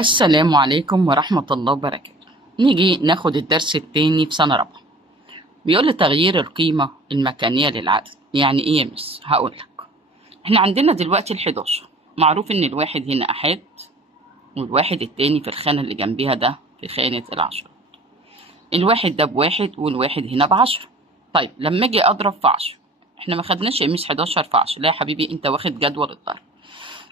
السلام عليكم ورحمة الله وبركاته. نيجي ناخد الدرس التاني في سنة رابعة. بيقول لي تغيير القيمة المكانية للعدد. يعني ايه يا مس؟ هقول لك. احنا عندنا دلوقتي ال11، معروف ان الواحد هنا احاد والواحد التاني في الخانة اللي جنبيها ده في خانة العشرة. الواحد ده بواحد والواحد هنا ب10. طيب لما اجي اضرب في 10، احنا ما خدناش يا مس 11 في 10. لا يا حبيبي، انت واخد جدول الضرب.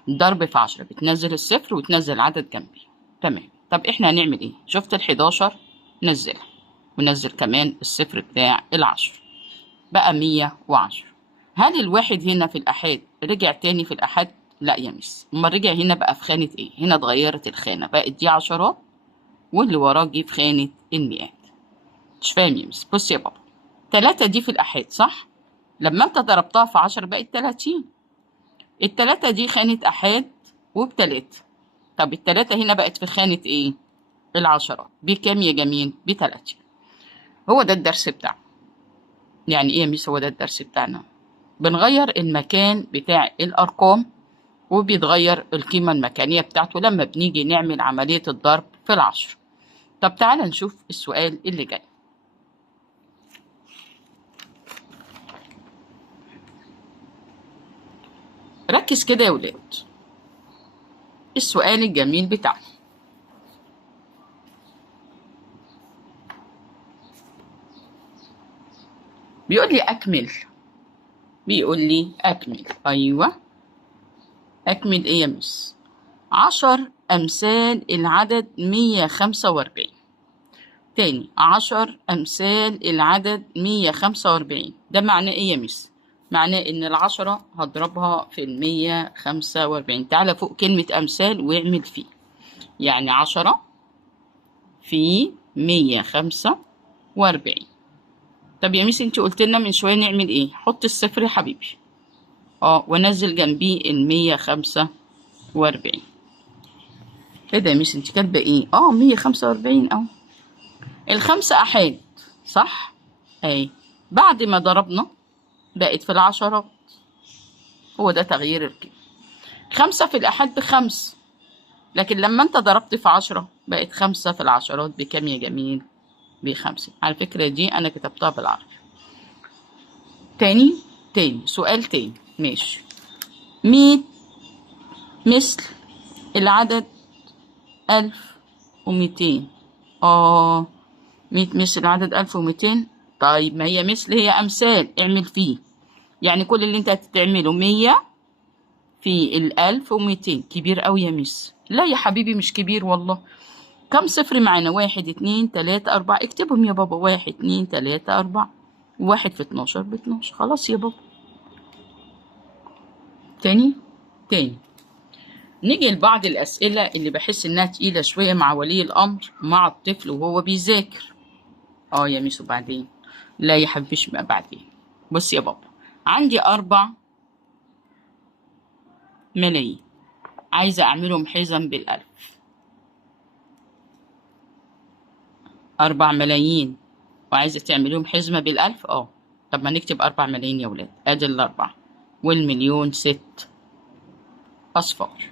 الضرب في 10 بتنزل الصفر وتنزل عدد جنبي. تمام. طب احنا هنعمل ايه؟ شفت ال11 نزلها ونزل كمان الصفر بتاع ال10 بقى 110. هل الواحد هنا في الآحاد رجع تاني في الآحاد؟ لا يا مس. امال رجع هنا بقى في خانة ايه؟ هنا اتغيرت الخانة، بقت دي عشرات واللي وراه جه في خانة المئات. مش فاهم يا مس؟ بص يا بابا، 3 دي في الآحاد صح؟ لما انت ضربتها في 10 بقت 30. التلاتة دي خانة آحاد وبتلاتة. طب التلاتة هنا بقت في خانة ايه؟ العشرات. بكام يا جميل؟ ب30. هو ده الدرس بتاعنا. يعني ايه يا ميس هو ده الدرس بتاعنا؟ بنغير المكان بتاع الأرقام وبيتغير القيمة المكانية بتاعته لما بنيجي نعمل عملية الضرب في العشر. طب تعالى نشوف السؤال اللي جاي. ركز كده يا ولاد. السؤال الجميل بتاعنا بيقول لي أكمل. بيقول لي أكمل. أيوة، أكمل إيه يا مس؟ 10 أمثال العدد 145. تاني، 10 أمثال العدد 145. ده معناه إيه يا مس؟ معناه إن ال10 هضربها في 145. تعالى فوق كلمة أمثال واعمل فيه. يعني 10 في 145. طب يا مس انت قلت لنا من شوية نعمل إيه؟ حط الصفر يا حبيبي. ونزل جنبيه ال145. ايه ده يا مس انت كاتبة ايه؟ 145 اهو. الخمسة أحاد صح؟ اهي. بعد ما ضربنا بقت في العشرات. هو ده تغيير القيمة. 5 في الآحاد ب5، لكن لما انت ضربت في 10 بقت 5 في العشرات بكام يا جميل؟ ب5. على فكرة دي أنا كتبتها بالعربي. تاني سؤال تاني. ماشي. 100 مثل العدد 1200. 100 مثل العدد 1200. طيب ما هي مثل هي أمثال، اعمل فيه. يعني كل اللي انت هتعمله 100 في 1200. كبير قوي يا مس. لا يا حبيبي مش كبير والله. كم صفر معانا؟ 1 2 3 4. اكتبهم يا بابا. 1 2 3 4. 1 في 12 ب12. خلاص يا بابا. تاني. نيجي لبعض الأسئلة اللي بحس إنها تقيلة شوية مع ولي الأمر مع الطفل وهو بيذاكر. يا ميس وبعدين؟ لا يا حبيبي مش بقى بعدين. بص يا بابا، عندي 4 ملايين عايزة أعملهم حزم بالألف. 4 ملايين وعايزة تعمليهم حزمة بالألف. طب ما نكتب 4 ملايين يا ولاد. أدي ال4 والمليون 6 أصفار.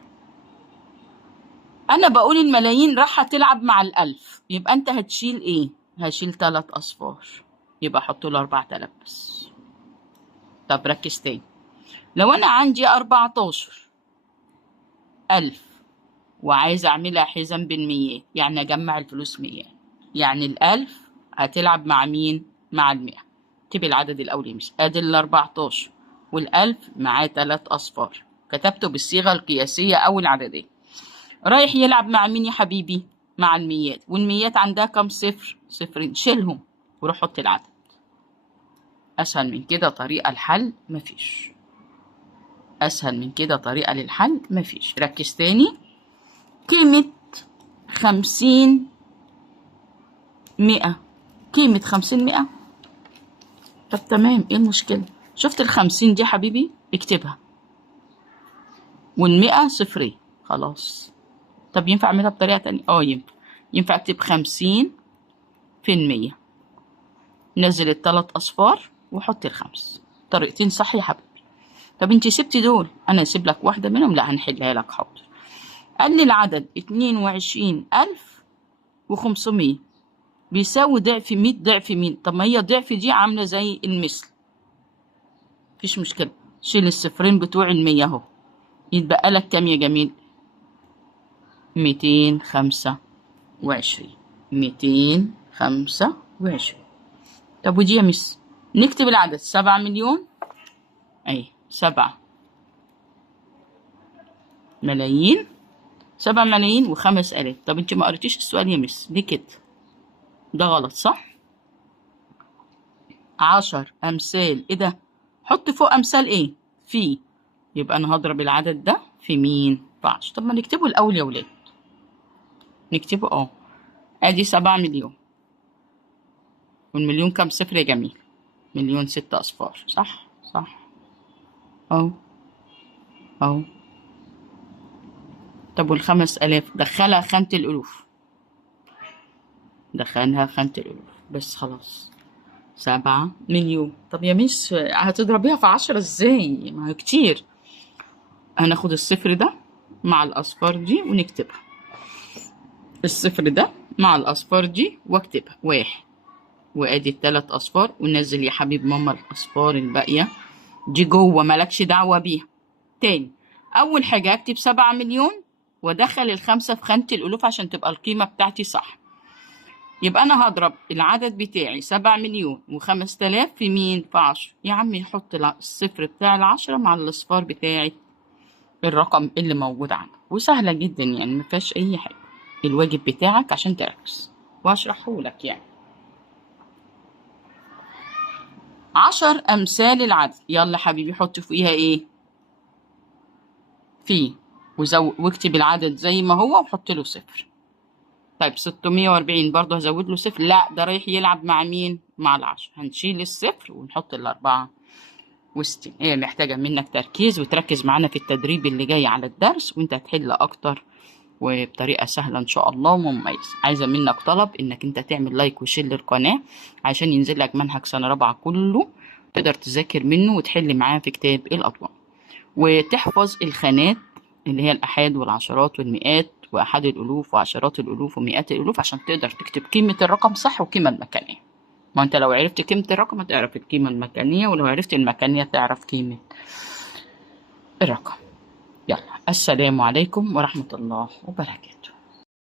أنا بقول الملايين راح تلعب مع الألف، يبقى أنت هتشيل إيه؟ هشيل 3 أصفار، يبقى أحط له 4000 بس. طب ركز تاني. لو أنا عندي 14000 وعايزة أعملها حزم بالميات، يعني أجمع الفلوس ميات، يعني ال1000 هتلعب مع مين؟ مع ال100. اكتبي العدد الأول مش أدي ال14 وال1000 معاه 3 أصفار. كتبته بالصيغة القياسية أو العددية. رايح يلعب مع مين يا حبيبي؟ مع الميات، والميات عندها كم صفر؟ صفرين. شيلهم وروح حط العدد. أسهل من كده طريقة الحل مفيش. أسهل من كده طريقة للحل مفيش. ركز تاني. قيمة 50 100. قيمة 50 100. طب تمام، ايه المشكلة؟ شفت ال50 دي حبيبي؟ اكتبها. وال100 صفرين. خلاص. طب ينفع اعملها بطريقة تانية؟ ينفع اكتب 50 في 100. نزل ال3 أصفار وحط ال5. طريقتين صح يا حبيبي. طب انتي سبتي دول، انا اسيب لك واحدة منهم؟ لا هنحلها لك. حاضر. قال لي العدد 22,500 بيساوي ضعف 100 ضعف مين؟ طب ما هي ضعف دي عاملة زي المثل، مفيش مشكلة، شيل الصفرين بتوع ال100 اهو، يتبقى لك كام يا جميل؟ 225. 225. طب ودي يا مس؟ نكتب العدد 7 مليون، اهي 7 ملايين، 7 ملايين و5000. طب انت ما قريتيش السؤال يا مس ليه كده؟ ده غلط صح؟ 10 أمثال، ايه ده؟ حط فوق أمثال ايه؟ في، يبقى أنا هضرب العدد ده في مين؟ في 10. طب ما نكتبه الأول يا ولاد، نكتبه ادي 7 مليون، والمليون كام صفر يا جميل؟ مليون 6 أصفار، صح؟ صح اهو اهو. طب وال5000 دخلها خانة الألوف، دخلها خانة الألوف بس خلاص. 7 مليون. طب يا ميس هتضربيها في 10 ازاي؟ ما هي كتير. هناخد الصفر ده مع الأصفار دي ونكتبها، الصفر ده مع الأصفار دي واكتبها 1، وادي ال3 أصفار، وننزل يا حبيب ماما الأصفار الباقية دي جوه، مالكش دعوة بيها. تاني، أول حاجة أكتب 7 مليون وأدخل ال5 في خانة الألوف عشان تبقى القيمة بتاعتي صح. يبقى أنا هضرب العدد بتاعي 7 مليون و5000 في مين؟ في 10. يا عمي حط الصفر بتاع ال10 مع الأصفار بتاعت الرقم اللي موجود عندك، وسهلة جدا يعني مفيهاش أي حاجة. الواجب بتاعك عشان تركز وأشرحهولك يعني. 10 أمثال العدد، يلا حبيبي حط فيها إيه؟ في، واكتب العدد زي ما هو وحط له صفر. طيب 640 برضه هزود له صفر؟ لا، ده رايح يلعب مع مين؟ مع ال10. هنشيل الصفر ونحط ال64. هي محتاجة منك تركيز وتركز معانا في التدريب اللي جاي على الدرس، وانت هتحل اكتر وبطريقة سهلة ان شاء الله ومميزة. عايزة منك طلب انك انت تعمل لايك وشير للقناة عشان ينزل لك منهج سنة رابعة كله تقدر تذاكر منه وتحل معاه في كتاب الأضواء، وتحفظ الخانات اللي هي الآحاد والعشرات والمئات وأحاد الألوف وعشرات الألوف ومئات الألوف عشان تقدر تكتب قيمة الرقم صح والقيمة المكانية. ما انت لو عرفت قيمة الرقم هتعرف القيمة المكانية، ولو عرفت المكانية تعرف قيمة الرقم. يلا، السلام عليكم ورحمة الله وبركاته.